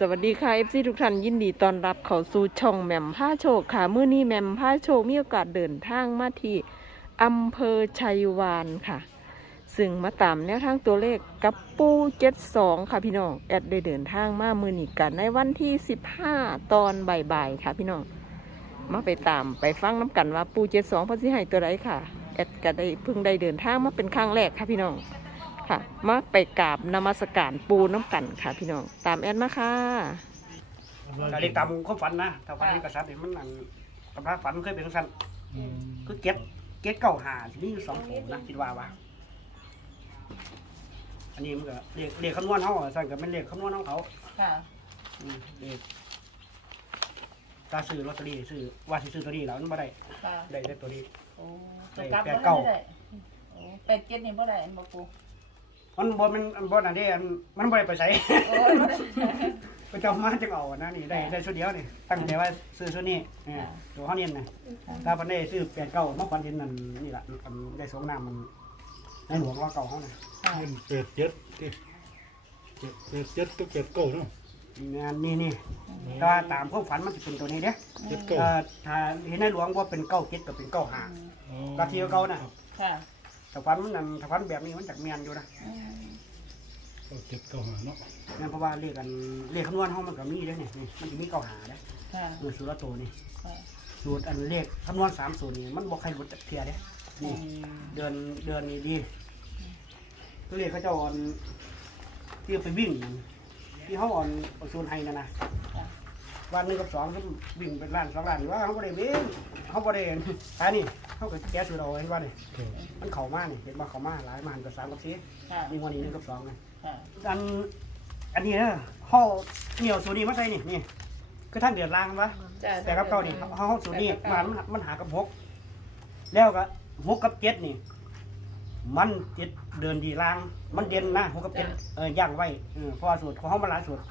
สวัสดีค่ะ FC ทุกท่านยินดีต้อนรับเข้าสู่ช่องแหม่มผ้าโชคค่ะเมื่อนี้แหม่มผ้าโชคมีโอกาสเดินทางมาที่อำเภอชัยวานค่ะ ซึ่งมาตามแนวทางตัวเลขกับปูเจ็ดสองค่ะพี่น้องแอดได้เดินทางมามือนี้กันในวันที่ 15 ตอนบ่ายๆค่ะพี่น้องมาไปตามไปฟังน้ำกันว่าปูเจ็ดสองพระสิให้ตัวไรค่ะแอดก็ได้เพิ่งได้เดินทางมาเป็นครั้งแรกค่ะพี่น้อง ค่ะ มาไปกราบนมัสการปูน้ำกันค่ะ พี่น้อง ตามแอดมาค่ะแต่เด็กตามความฝันนะถ้าฝันเห็นกษัตริย์เนี่ยมันอันตำราฝันเคยเป็นสั้นคือเก็ตเก็ตเก้าหาที่นี่อยู่สองโถนะคิดว่าวะอันนี้มันก็เรียกเรียกคำนวณเขาอะสั้นก็เป็นเรียกคำนวณของเขาค่ะอืมเรียกตาซื้อลอตเตอรี่ซื้อว่าสิซื้อตัวนี้แล้วมันไม่ได้ค่ะได้ได้ตัวนี้โอ้ได้กลับแปบ่ดเก้าได้โอ้แปดเจ็ดนี่บ่ได้อันบ่ปู มันบอมันมันบออันนี้อันมันไม่ได้ไปใส่ โอ้ยบ่ได้ไปจำมาจังเอาอะนะนี่ได้ได้ชุดเดียวนี่ตั้งใจว่าซื้อชุดนี้เนี่ยตัวเขาเนี่ยนะถ้าพันได้ซื้อแปดเก้ามาพันเห็นนั่นนี่แหละมันได้สองน้ำมันในหลวงว่าเก่าเขาน่ะค่ะเป็นเจ็ดเจ็ดที่เจ็ดเจ็ดเจ็ดกับเจ็ดเก้าเนาะงานนี่นี่แต่ว่าตามความฝันมันจะเป็นตัวนี้เด้เจ็ดเก้าเอ่อถ้าเห็นในหลวงว่าเป็นเก้าเจ็ดกับเป็นเก้าห้าอ๋อ กะทีเก่าน่ะ ค่ะ แต่ฝันมันนั่นถ้าฝันแบบนี้มันจากเมียนอยู่นะอืมเก้าเจ็ดเก้าห้าเนาะนั่นเพราะว่าเลขกันเลขคำนวณเขามันก็มีเด้เนี่ยนี่มันจะมีเก้าหาเด้ค่ะสูตรสูตรละตัวนี่ค่ะ สูตรอันเลขคำนวณสามสูตรนี่มันบอกใครหลุดจากเทียเด้อืนี่มเดือนเดือนนี้ดีตัวเลขเขาเจะอ่อนที่ไปวิ่ง ที่เขาอ่อนเอาซูนไฮนั่นนะค่ะ วันหนึ่งกับสองเขาวิ่งเป็นล้านสองล้านหรือว่าเขาบ่ได้วิ่งเขาบ่ได้อันนี้ เขาก็แก้สูตรเอาไว้ว่านี่เก้ามันเข่ามานี่เห็นว่าเข่ามาหลายมาหันกับสามกับสี่ค่ะนี่วันนี้หนึ่งกับสองนะค่ะอันอันนี้เนะเขาเหนียวสูตรนี้มาใส่นี่นี่คือท่านเดือดร้างวะจ้ะแต่กับเก้านี่เขาเขาสูตรนี้มันมันหากับหกแล้วก็หกกับเจ็ดนี่ มันเจ็ดเดินดีล่าง มันเด่นนะหกกับเจ็ดเออย่างไว้เออเพราะว่าสูตรของเขามันหลายสูตร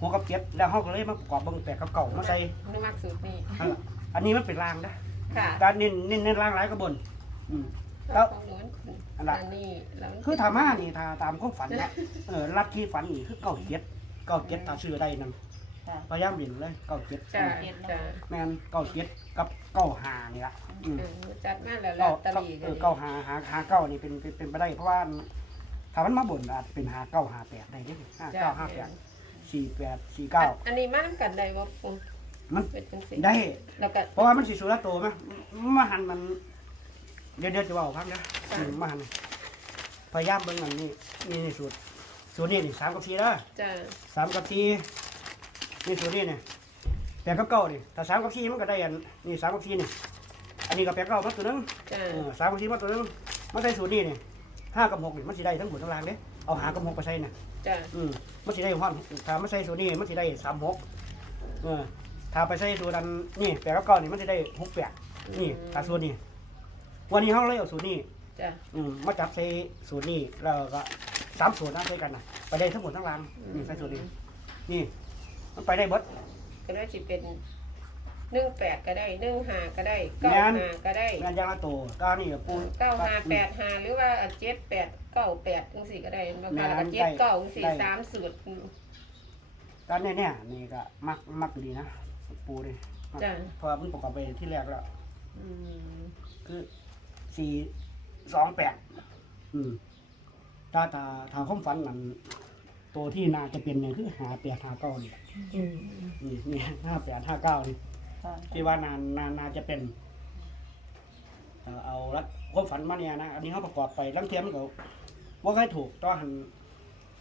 หกกับเจ็ดแล้วเขาก็เลยมาประกอบเบิ้งแปดกับเก่ามาใส่นึกมักสูตรนี้อันละอันนี้มันเป็นรางนะ ค่ะการเน้นเน้นเน้นรางหลายกระบนอืม แล้ว ของหนูอันละอันนี้แล้วคือธรรมะนี่ถ้าตามความฝันเนี่ยเออลัทธิฝันนี่คือเก้าเจ็ดเก้าเจ็ดถ้าซื้อได้นั่นค่ะ พยายามเห็นเลยเก้าเจ็ดจ้ะจ้ะแม่นเก้าเจ็ดกับเก้าหานี่ละอืมเออจัดมาแล้วลเก้าอตเตอเก้ารี่เออเก้าหาหาหาเก้านี่เป็นเป็นเป็นไปได้เพราะว่าถ้ามันมาบ่นอาจเป็นหาเก้าหาแปดได้เด้ห้าเก้าห้าแปดสี่แปดสี่เก้าอันนี้มานํกันได้บ่ปู มันเป็นจังซี่ได้ แล้วก็เพราะว่ามันสิสุรโตมั้ยมาหันมัน เดี๋ยวเดี๋ยวจะบอกพักนะอืมมาหันพยายามเบิ่งอันนี้นี่นี่สูตรสูตรนี่นี่สามกับสี่แล้วจ้ะสามกับสี่นี่สูตรนี่เนี่ยแปดกับเก้านี่ถ้าสามกับสี่มันก็ได้อันนี่สามกับสี่นี่อันนี้กับแปดเก้ามาตัวหนึงจ้ะเออสามกับสี่มาตัวหนึงมาใส่สูตรนี่นี่ห้ากับหกนี่มันสิได้ทั้งหมดทั้งรางเด้เอาหากับหกไปใส่น่ะจ้ะอืมมันสิได้ห้อนถ้ามันใส่สูตรนี่มันสิได้สามหกเออ ถ้าไปใส่สูตรอันนี่แปดกับเก้านี่มันสิได้หกแปดนี่ตาสูตรนี่วันนี้เขาเลยเอาสูตรนี่จ้ะอืมมาจับใส่สูตรนี่แล้วก็สามสูตรนะใส่กันนะไปได้ทั้งหมดทั้งรางนี่ใส่สูตรนี่นี่ มันไปได้เบดก็ได้สิเป็นหนึ่งแปดก็ได้หนึ่งห้าก็ได้เก้าแม่น ห้าก็ได้งานยางละโตก็นี่กับปู เก้าห้าแปดห้าหรือว่าเจ็ดแปดเก้าแปดจังสี่ก็ได้บางครั้งก็เจ็ดเก้าจังสี่สามสูตรการเนี่ยเนี่ยนี่ก็มักมักดีนะ ปูเลยมักจ้ะ เพราะว่ามันประกอบไปที่แรกแล้ว อืมคือสี่สองแปดอืมถ้าถ้าถ้าความฝันนั้นตัวที่น่าจะเป็นเนี่ยคือหาแปดหาเก้านี่อืมนี่นี่ห้าแปดห้าเก้านี่ค่ะที่ว่านานนานนาจะเป็นเอ่อเอาละความฝันมาเนี่ยนะอันนี้เขาประกอบไปลังเทียมนก็ว่าใครถูกต่อหัน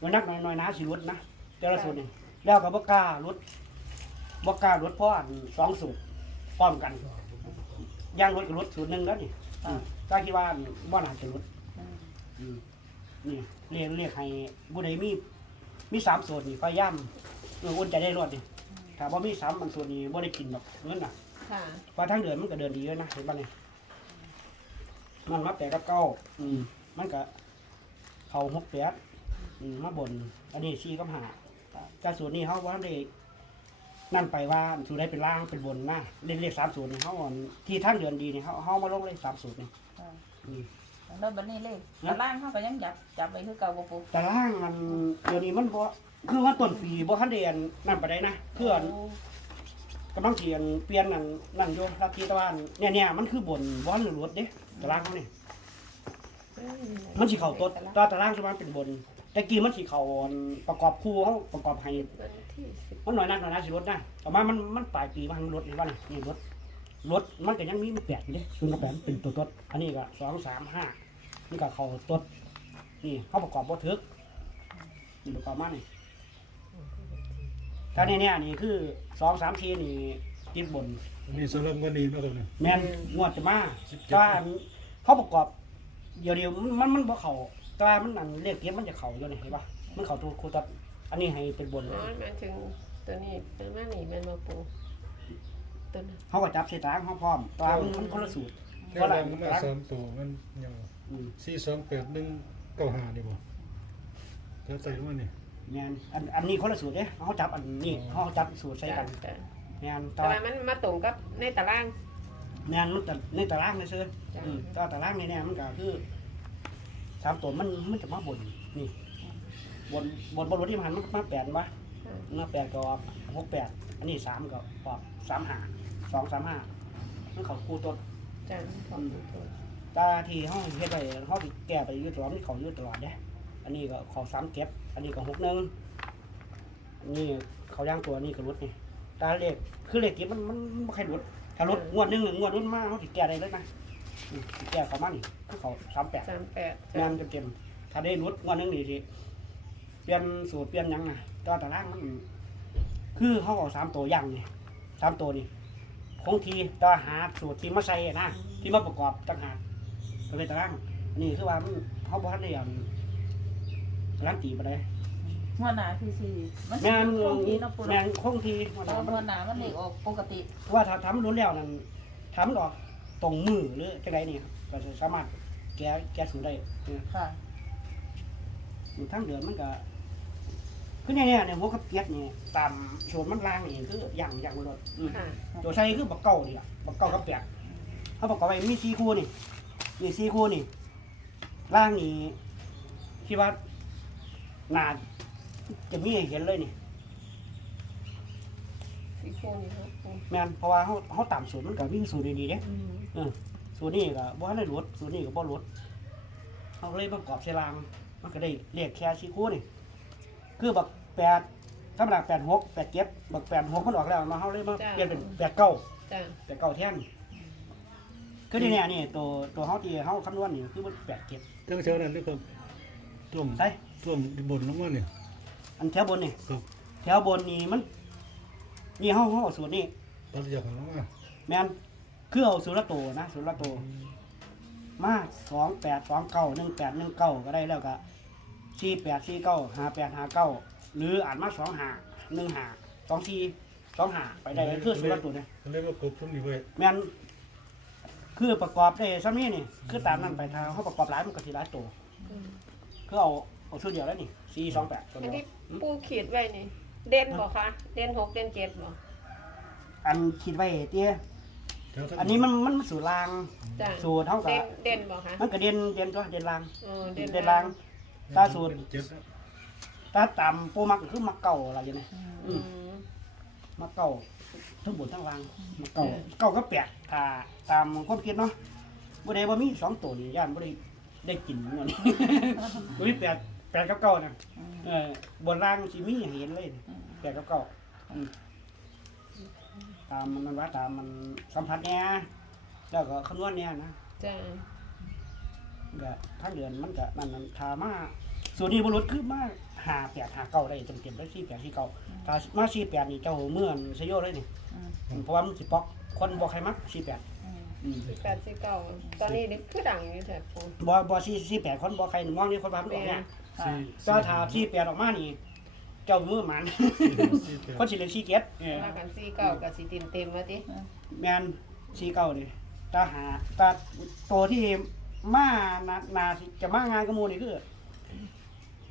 มันนักหน้อยน้อยๆนะสิรุดนะแต่ละสูตรนี่แล้วก็บ่กล้ารุด บ่กล้ารุดเพราะอันสองสูตรพร้อมกันย่างรุดกับรุดสูตรหนึ่งแล้วนี่อืมถ้าคิดว่าบ่น่าจะรุดอืมอืมนี่เรียกเรียกให้บุใดมีมีสามสูตรนี่พยายามเอออุ่นใจได้รอดดิถ้าบ่มีสามมันสูตรนี่บ่ได้กินแบบเงินน่ะ ค่ะ ว่าทั้งเดือนมันก็เดินดีเลยนะเห็นป่ะเนี่ยมันมาแต่กับเก้าอืม มันก็เขาหกแปดอืมมาบน อันนี้ชี้ก็หาแต่สูตรนี้เขาว่าได้ นั่นไปว่าสูตรได้เป็นล่างเป็นบนนะเรียกเรียกสามสูตรนี่เขาอ่อนที่ทั้งเดือนดีเนี่ยเขาเขามาลงเลยสามสูตรนี่ค่ะอืมแล้วบัดนี้เลยตารางเขาก็ยังจับจับไว้คือเก่าบ่ปูแต่ล่างมันเดี๋ยวนี้มันบ่คือว่าต้นปีบ่ทันได้อันนั่นปานใดนะเพื่อน กำลังสิอันเปลี่ยนนั่นนั่นอยู่ลัทธิตะวันเนี่ยๆมันคือบนบ่ทันได้รวดเด้ตารางเขานี่มันสิเข้าต้นตาตารางสมานเป็นบน แต่กี้มันสิเข้าอันประกอบคู่เขาประกอบให้วันที่สิบมันหน่อยนักหน่อยนักสิรถนะแต่ว่ามันมันปลายปีมันรถนี่ว่าน่ะนี่รถรถมันก็ยังมีมันแปดอยู่เด้ศูนย์กับแปดมันเป็นตัวตดอันนี้ก็สองสามห้านี่ก็เขาตดนี่เขาประกอบบ่ถึกนี่ประกอบมานี่ถ้าเนี่ยเนี่ยนี่คือสองสามทีนี่ติดบนอันนี้สำหรับวันนี้เนาะครับเนี่ย แม่นงวดจะมา17แต่ว่าเขาประกอบ เดี๋ยวเดียวมันมันบ่เขา แต่ว่ามันอันเลขเกียรมันจะเขาอยู่นี่เห็นปะมันเขาตัวครูตัดอันนี้ให้เป็นบนเลอ๋อยมาถึงตัวนี้เป็นมาหนีเป็นมาปูตัวนั้นเขาก็จับใส่ตารางเขาพร้อมแตว่ามันมันคนละสูตรแค่คนละแรงมันมาตารางสามตัวมันยังอืมสี่สองแปดหนึ่งเก้าห้านี่บ่ถ้าใส่ลงมานี่แม่นอันอันนี้คนละสูตรเด้เขาจับอันนี้เขาจับสูตรใส่กันจ้ะแม่นแตแต่ว่ามันมาตรงกับในตาราง แม่นมันแต่ในตารางนี่ซื่อจ้ะ อืมแตว่าตารางนี่เนี่ยมันก็คือ สามตัวมันมันจะมาบนนี่บนบนบนรถที่มันมันมาแปดวะมาแปดก็ออกหกแปดอันนี้สามก็ออกสามห้าสองสามห้ามันเขาคู่ต้นจ้ะขอบคุณตัวตาที่ห้องเฮ็ดไปห้องแก้ไปอยืดตลอดมันเขาอยืดตลอดเด้อันนี้ก็เขาสามเก็บ อันนี้ก็หกหนึ่งอันนี้เขาย่างตัวนี่ก็ลดนี่ตาเลขคือเลขเก็บมันมันมันไม่ใครลดถ้าลดงวดหนึ่งหนึ่งงวดนู้นมาเขาสิแก้ได้เลยนะ อืมสิแก้เขามานี่คือเขาสามแปดสามแปดแม่นเต็มๆถ้าได้ลดงวดหนึ่งนี่สิเปลี่ยนสูตรเปลี่ยนหยังไงตาตารางมันคือเขาเอาสามตัวอย่างนี่สามตัวนี่คงทีต่อหาสูตรที่มาใส่นะที่มาประกอบต่างหากก็เป็นตารางอันนี่คือว่ามันเขาบอกได้อย่างร้านตีไปเลยหัวหน้าพี่ซีมันสิแม่นคงที่เนาะปู่แม่เนาะนคงทีว่าเพราะหัวหน้ามันเด็กออกปกติ ว่าถ้าทำรุนแล้วนั่นทำมันออก ตรงมือหรือจังไรนี่ครับก็จะสามารถแก้แก้สูตรได้เนี่ยค่ะอยู่ทั้งเดือนมันก็คือเนี่ยเนี่ยหัวกับเกียดนี่ตามสูตรมันล่างนี่คืออย่างอย่างรถอืมค่ะ ตัวใส่คือบักเก่านี่ล่ะบักเก่ากับแปดเขาประกอบไปมีสี่คู่นี่มีสี่คู่นี่ล่างนี่คิดว่านาจะมีให้เห็นเลยนี่ สี่โคนี่ครับปูแม่นเพราะว่าเขาเขาตามสูตรมันก็มีสูตรดีๆเด้อืมเออสูตรนี้ก็บ่ทันได้ลดสูตรนี้ก็บ่ลดเขาเลยประกอบใส่ราง มันก็ได้เลขแค่สี่คู่นี่คือบักแปดธรรมดาแปดหกแปดเจ็ดบักแปดหกมันออกแล้วมาเขาเลยมาเปลี่ยนเป็นแปดเก้า จ้ะแปดเก้าแท่นคือที่เนี่ยนี่ตัวตัวเขาที่เขาคำนวณนี่คือมันแปดเจ็ดตั้งแถวนั้นด้วยครับต้มใช่ต้มบนลงมาเนี่ยอันแถวบนนี่ครับ แถวบนนี่มัน นี่เขาเขาเอาสูตรนี่ตัดจากลงมาแม่นคือเอาสูตรละตัวนะสูตรละตัวมาสองแปดสองเก้าหนึ่งแปดหนึ่งเก้าก็ได้แล้วก็สี่แปดสี่เก้าห้าแปดห้าเก้าหรืออ่านมาสองห้าหนึ่งห้าสองสี่สองห้าไปได้เลยคือสูตรละตัวเนี่ยเขาเรียกว่ากบทุ่มนี่ไว้แม่นคือประกอบได้ซ้ำนี่นี่คือตามนั้นไปทางเขาประกอบหลายมันก็สิหลายตัวอืมคือเอาเอาชุดเดียวแล้วนี่สี่สองแปดตัวอันเดียวนี้ปูขีดไว้นี่ เด่นบ่คะเด่นหกเด่นเจ็ดบ่อันคิดไว้เตี้ยแถวทั้งอันนี้มันมันสูตรลางจ้ะสูตรเท่ากับเด่นเด่นบ่คะมันก็เด่นเด่นตัวเด่นลางเออเด่นเด่นลาง ตาสูตรเจ็ดนะถ้าตามปูมักก็คือมักเก่าอะไรอย่างนี้อืมมักเก่าทั้งบนทั้งล่างมักเก่าเก่าก็แปดถ้าตามความคิดเนาะบ่ได้บ่มีสองตัวนี่ย่านบ่ได้ได้กินเหมือนกันบ่มีแปด แปดกับเก่านะเออบนล่างสิมีให้เห็นเลยแปดกับเก่าอืมตามมันว่าตามมันสัมผัสเนี่ยแล้วก็คำนวณเนี่ยนะจ้ะก็ทั้งเดือนมันก็นั่นนั่นถามาส่วนนี้บรุษคือมาหาแปดหาเก้าได้เต็มเต็มได้สี่แปดสี่เก้าถ้ามาสี่แปดนี่เจ้าเมื่อนสยโยเลยนี่อืมเพราะว่ามันสิปอกคนบอกใครมักสี่แปดอืมอืมแปดสี่เก้าตอนนี้นี่คือดังอยู่แถบปู บอบอสี่สี่แปดคนบอกใครมองนี่คนว่ามันออกเนี่ยค่ะ สี่เจ้าถาสี่แปดออกมานี่ เจ้ามือหมันสี่แปดคนสิเลนสี่เก็ดเออว่ากันสี่เก้ากับสี่เต็มเต็มๆว่าติแมนสี่เก้านี่ตาหาตาตัวที่มานานาสิจะมางานกระมูนี่คือ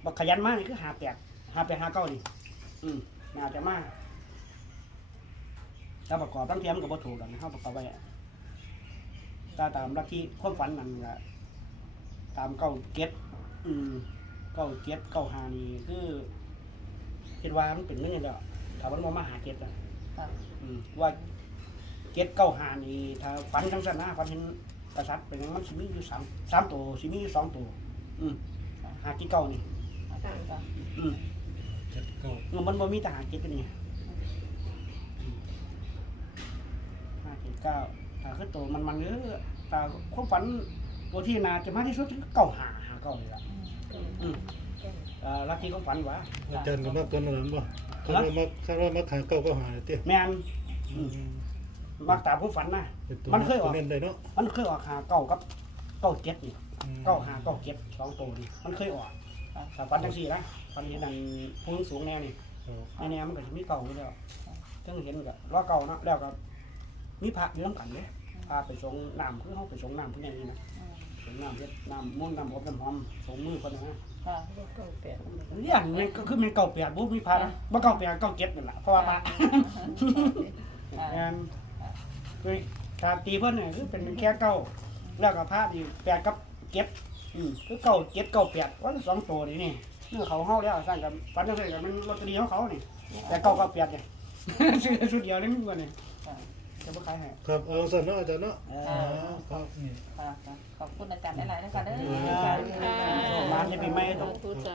บักขยันมากนี่คือหาแปดหาแปดหาเก้านี่ อืมน่าจะมากถ้าประกอบตั้งเทียมกับวัตถุกันเขาประกอบไว้อะตาตามลักที่ความฝันนั่นก็ตามเก้าเก็ตอืม เก้าเก็ตเก้าหานี่คือคิดว่ามันเป็นเรื่องนี้แล้วถ้ามันบ่มาหาเจ็ดอะค่ะอืมว่าเจ็ดเก้าหานี่ถ้าฝันจังซั่นนะฝันเห็นกษัตริย์เป็นหยังมันสิมีอยู่สามสามตัวสิมีอยู่สองตัว อืมหาที่เก้านี่ค่ะค่ะอืมเจ็ดเก้าเงินมันบ่มีแต่หาเจ็ดเป็นไงอืมห้าเจ็ดเก้าถ้าคือตัวมันมันเออแต่ความฝันตัวที่นาจะมากที่สุดคือเก้าหาหาเก้านี่แหละ อืมเอ่อ ลัทธิความฝันว่าอาจารย์ก็มักตัวนั้นบ่คาดว่ามักคาดว่ามักหาเก้าก็หาเตี้ยแม่นอืมมักตามความฝันนะเป็นตัวมันเคยออกตัวเน้นได้เนาะมันเคยออกหาเก้ากับเก้าเจ็ดนี่อืมเก้าหาเก้าเจ็ดสองตัวนี่มันเคยออกแต่ฝันจังสี่นะฝันเห็นนั่นพูนสูงแนวนี่ครับในแนวมันก็จะมีเก่าอยู่แล้วถึงเห็นก็ล้อเก่าเนาะแล้วก็มีพระอยู่น้ำกันเลยพาไปสงน้ำคือเขาไปสงน้ำเพื่อนอย่างนี้นะสง น้ำเฮ็ดน้ำมุ่นต์น้ำอบน้ำหอมสงมือคนนะค่ะเก้าแปดเรื่องนี้ก็คือมันเก่าเปียกบุมีพระนะบ่เก่าเปียกเก่าเก็บนั่นแหละเพราะว่าพระค่ะงานคือการตีเพิ่นเนี่ยคือเป็นแค่เก่าแล้วก็พระดีแปดกับเก็บอืมคือเก่าเก็บเก่าเปียกว่าสองตัวนี่นี่เมื่อเขาเฮาแล้วสร้างกับฝันจังซี่ก็มันลอตเตอรี่ของเขานี่แต่เก่าเก่าเปียกเนี่ยซื้อชุดเดียวเลยมึงว่านี่ ค่ะจะบ่ขายให้ครับเอาสั่นเนาะอาจารย์เนาะเออ๋ออครับนี่ ค่ะขอบคุณอาจารย์หลายๆนะคะเด้อร้านนี้ปีใหม่ต้องสาธุจ้ะ